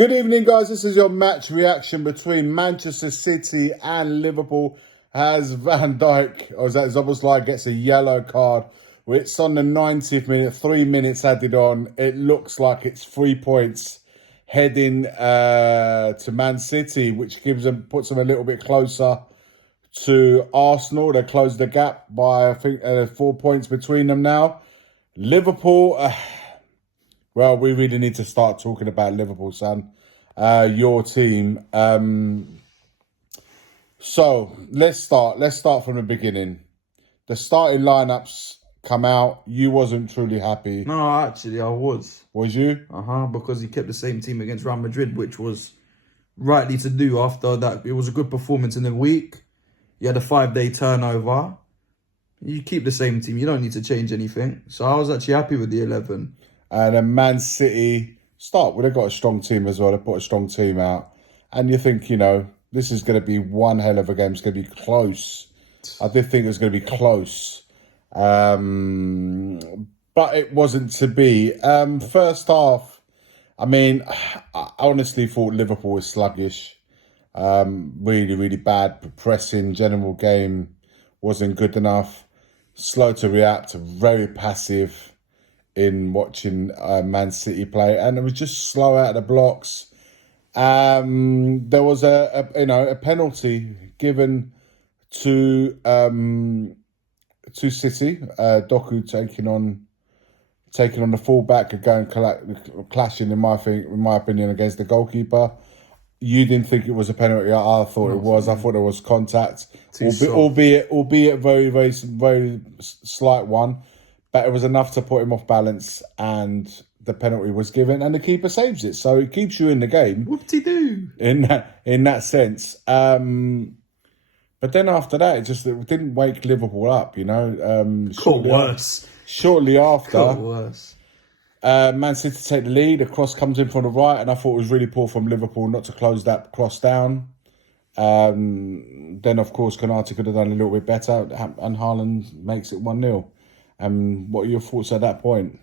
Good evening, guys. This is your match reaction between Manchester City and Liverpool as Van Dijk, or as Szoboszlai, gets a yellow card. It's on the 90th minute, 3 minutes added on. It looks like it's 3 points heading to Man City, which puts them a little bit closer to Arsenal. They closed the gap by, I think, 4 points between them now. Liverpool... Well, we really need to start talking about Liverpool, son. Your team. So let's start from the beginning. The starting lineups come out. You wasn't truly happy. No, actually, I was. Was you? Because he kept the same team against Real Madrid, which was rightly to do after that. It was a good performance in the week. You had a 5-day turnover. You keep the same team. You don't need to change anything. So I was actually happy with the 11. And then Man City they've got a strong team as well. They put a strong team out. And you think, this is going to be one hell of a game. It's going to be close. I did think it was going to be close. But it wasn't to be. First half, I honestly thought Liverpool was sluggish. Really, really bad. Pressing, general game wasn't good enough. Slow to react, very passive in watching Man City play, and it was just slow out of the blocks. There was a penalty given to City. Doku taking on the fullback and going clashing in my opinion against the goalkeeper. You didn't think it was a penalty? I thought it was. I thought there was contact, albeit very, very, very slight one. But it was enough to put him off balance, and the penalty was given, and the keeper saves it. So it keeps you in the game. Whoop-de-doo. In that sense. But then after that, it didn't wake Liverpool up, Shortly after, Man City take the lead. A cross comes in from the right, and I thought it was really poor from Liverpool not to close that cross down. Then, of course, Konate could have done a little bit better, and Haaland makes it 1-0. What are your thoughts at that point?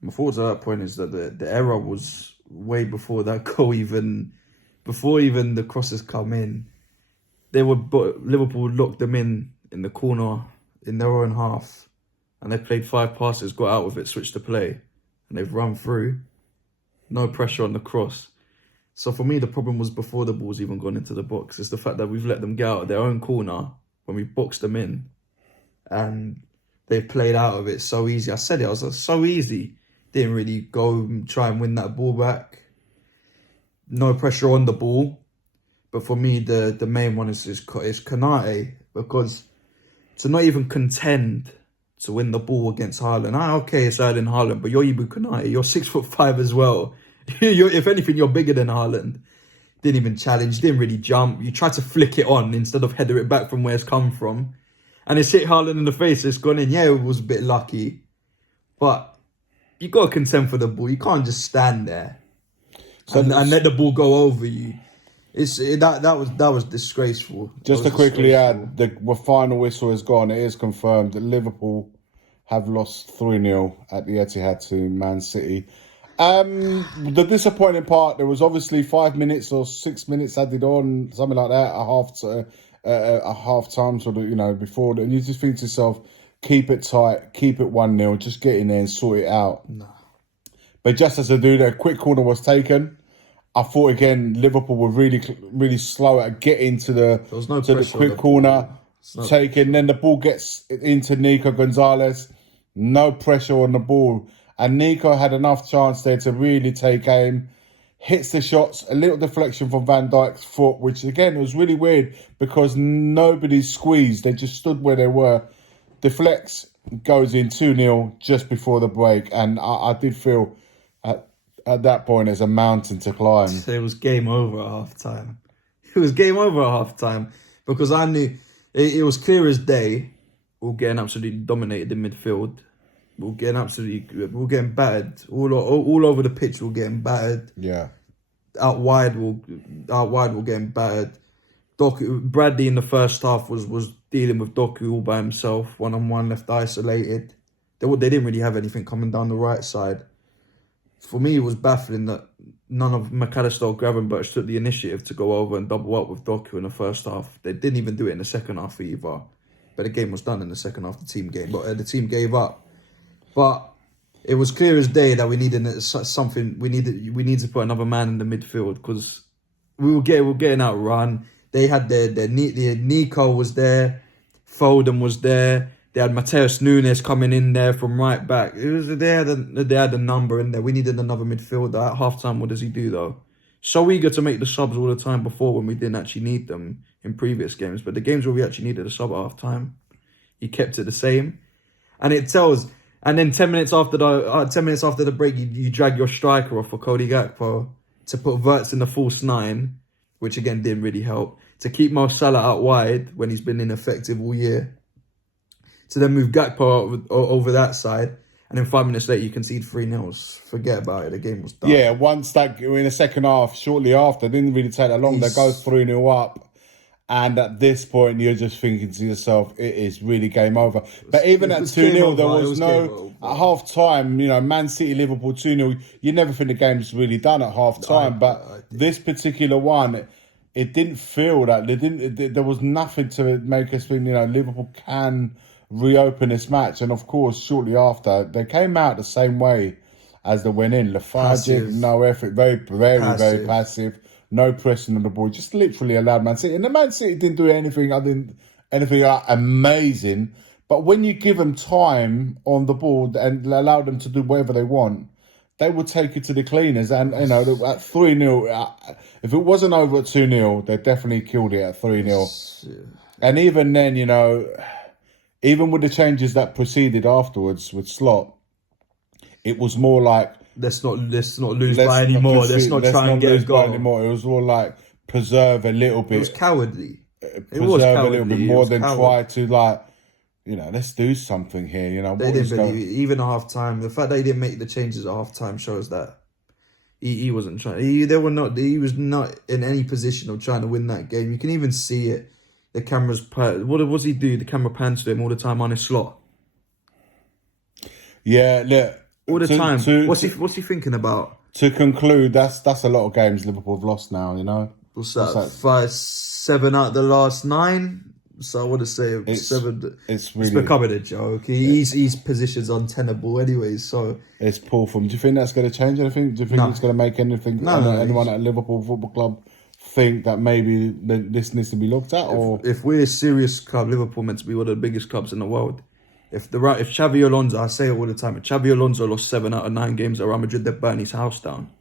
My thoughts at that point is that the error was way before that goal before the crosses come in. Liverpool locked them in the corner in their own half, and they played 5 passes, got out with it, switched the play, and they've run through. No pressure on the cross. So for me, the problem was before the ball's even gone into the box. It's the fact that we've let them get out of their own corner when we boxed them in, and they've played out of it so easy. I said it, I was like, so easy. Didn't really go and try and win that ball back. No pressure on the ball. But for me, the main one is Konate, because to not even contend to win the ball against Haaland. Okay, it's Erling Haaland, but you're Ibu Konate. You're 6'5" as well. If anything, you're bigger than Haaland. Didn't even challenge, didn't really jump. You tried to flick it on instead of header it back from where it's come from. And it's hit Haaland in the face. It's gone in. Yeah, it was a bit lucky. But you got to contend for the ball. You can't just stand there and let the ball go over you. That was disgraceful. Just to quickly add, the final whistle is gone. It is confirmed that Liverpool have lost 3-0 at the Etihad to Man City. The disappointing part, there was obviously 5 minutes or 6 minutes added on, something like that, a half time sort of, before, and you just think to yourself, keep it tight, keep it 1-0, just get in there and sort it out. No. But just as they do, that quick corner was taken. I thought again Liverpool were really, really slow at getting to the quick corner taken. Then the ball gets into Nico Gonzalez. No pressure on the ball, and Nico had enough chance there to really take aim. Hits the shots, a little deflection from Van Dijk's foot, which again was really weird because nobody squeezed. They just stood where they were. Deflects, goes in 2-0 just before the break. And I did feel at that point there's a mountain to climb. It was game over at half-time. It was game over at half-time because I knew it was clear as day. We're getting absolutely dominated in midfield. We're getting battered all over the pitch. We're getting battered. Yeah. Out wide, we're getting battered. Bradley in the first half was dealing with Doku all by himself, 1-on-1, left isolated. They didn't really have anything coming down the right side. For me, it was baffling that none of McAllister or Gravenberch took the initiative to go over and double up with Doku in the first half. They didn't even do it in the second half either. But the game was done in the second half. The team gave up. But it was clear as day that we needed something. We needed to put another man in the midfield because we were getting outrun. They had their Nico was there, Foden was there. They had Mateus Nunes coming in there from right back. They had a number in there. We needed another midfielder. At halftime, what does he do though? So eager to make the subs all the time before when we didn't actually need them in previous games. But the games where we actually needed a sub at halftime, he kept it the same. And it tells. And then 10 minutes after the break, you drag your striker off for Cody Gakpo to put Wirtz in the false nine, which again didn't really help. To keep Mo Salah out wide when he's been ineffective all year. To then move Gakpo over that side. And then 5 minutes later, you concede 3-0. Forget about it. The game was done. Yeah, once that, in the second half, shortly after, didn't really take that long. They go 3-0 up. And at this point, you're just thinking to yourself, it is really game over. But even at 2-0, there was no... At half-time, Man City, Liverpool 2-0, you never think the game's really done at half-time. But this particular one, it didn't feel that... There was nothing to make us think, Liverpool can reopen this match. And of course, shortly after, they came out the same way as they went in. Lethargic, no effort, very passive. No pressing on the ball, just literally allowed Man City. And the Man City didn't do anything amazing. But when you give them time on the ball and allow them to do whatever they want, they will take it to the cleaners. And, at 3-0, if it wasn't over at 2-0, they definitely killed it at 3-0. And even then, even with the changes that proceeded afterwards with Slot, it was more like, let's not lose by any more. Let's not try and get a goal anymore. It was all like preserve a little bit. It was cowardly. Preserve a little bit more than try to let's do something here. They didn't believe it. Even at half time. The fact that he didn't make the changes at half time shows that he wasn't trying. He was not in any position of trying to win that game. You can even see it. The camera's what does he do? The camera pans to him all the time on his slot. Yeah, look. All the time. What's he thinking about? To conclude, that's a lot of games Liverpool have lost now, What's that? 7 out of the last 9? So I want to say 7. It's becoming a joke. His position's untenable anyway, so... It's poor form. Do you think that's going to change anything? Do you think it's going to make anything... anyone at Liverpool Football Club think that maybe this needs to be looked at? Or if we're a serious club, Liverpool meant to be one of the biggest clubs in the world... If Xavi Alonso, I say it all the time, if Xavi Alonso lost 7 out of 9 games at Real Madrid, they'd burn his house down.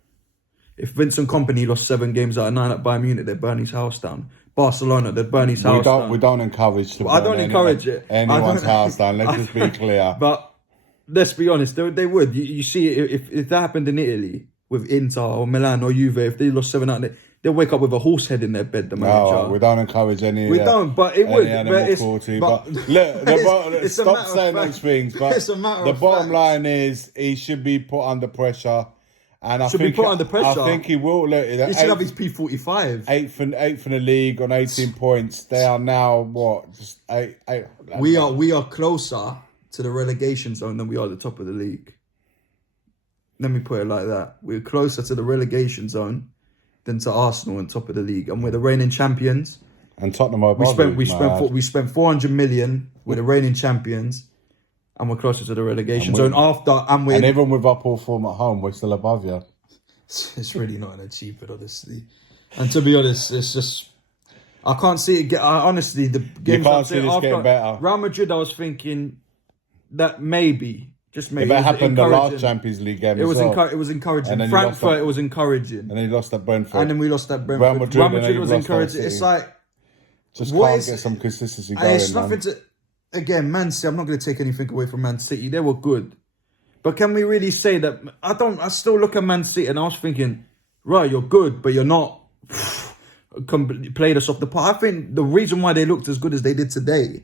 If Vincent Kompany lost 7 games out of 9 at Bayern Munich, they'd burn his house down. Barcelona, they'd burn his house down. We don't encourage anyone's house down. Let's just be clear. But let's be honest, they would. You see, if that happened in Italy with Inter or Milan or Juve, if they lost 7 out of 9, they'll wake up with a horse head in their bed. The manager. No, we don't encourage any. We don't, but it would. Animal cruelty. But look, stop saying those things. But the bottom line is, he should be put under pressure. And I think he will. Look, he should have his P45. Eighth in the league on 18 points. They are now what? Just eight. We are closer to the relegation zone than we are at the top of the league. Let me put it like that. We're closer to the relegation zone than to Arsenal on top of the league, and we're the reigning champions. And Tottenham are above we spent 400 million. We're the reigning champions, and we're closer to the relegation zone. And even with our poor form at home, we're still above you. It's really not that cheap, honestly. And to be honest, it's just I can't see it get. Honestly, the games you can't see this getting better. Real Madrid, I was thinking that maybe. Just maybe. If it happened the last Champions League game, it was encouraging. Frankfurt, it was encouraging. And then he lost at Brentford. And then we lost at Brentford. Real Madrid was encouraging. It's like just can't get some consistency going. It's nothing to. Again, Man City. I'm not going to take anything away from Man City. They were good, but can we really say that? I still look at Man City and I was thinking, right, you're good, but you're not. Played us off the park. I think the reason why they looked as good as they did today is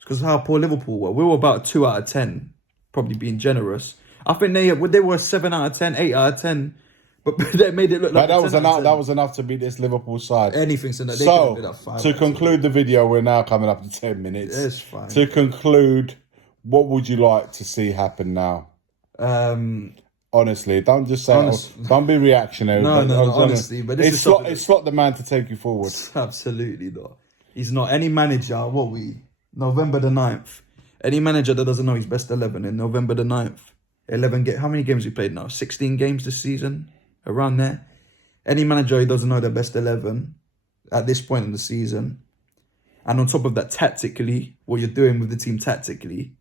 because of how poor Liverpool were. We were about 2 out of 10. Probably being generous. I think they were 7 out of 10, 8 out of 10, but they made it look like that was enough to beat this Liverpool side. Anything so that they so could have 5 to conclude the video, we're now coming up to 10 minutes. It's fine. To conclude, what would you like to see happen now? Honestly, don't just say, Honest- don't be reactionary. No, but honestly, but this is something it's not the man to take you forward. Absolutely not. He's not. Any manager, November the 9th. Any manager that doesn't know his best 11 in November the 9th. How many games he played now? 16 games this season? Around there. Any manager who doesn't know their best 11 at this point in the season, and on top of that, tactically, what you're doing with the team tactically,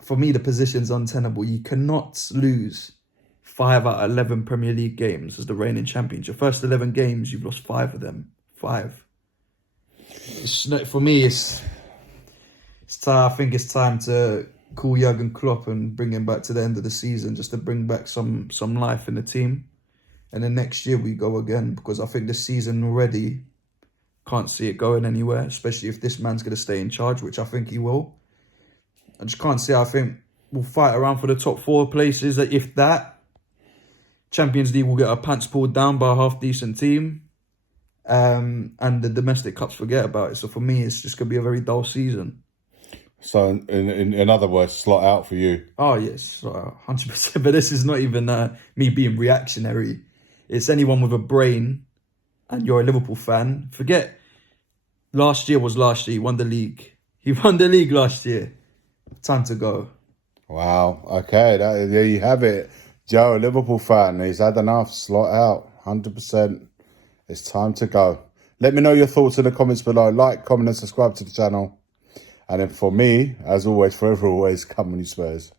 for me, the position's untenable. You cannot lose 5 out of 11 Premier League games as the reigning champions. Your first 11 games, you've lost 5 of them. 5. For me, I think it's time to call Jurgen Klopp and bring him back to the end of the season, just to bring back some life in the team. And then next year we go again, because I think this season already can't see it going anywhere, especially if this man's going to stay in charge, which I think he will. I just can't see. I think we'll fight around for the top 4 places. That if that, Champions League will get our pants pulled down by a half-decent team. And the domestic cups, forget about it. So for me, it's just going to be a very dull season. So in other words, slot out for you. Oh, yes, 100%. But this is not even me being reactionary. It's anyone with a brain and you're a Liverpool fan. Forget last year was last year. He won the league. He won the league last year. Time to go. Wow. Okay, there you have it. Joe, a Liverpool fan. He's had enough. Slot out. 100%. It's time to go. Let me know your thoughts in the comments below. Like, comment and subscribe to the channel. And then for me, as always, forever always, come on you Spurs.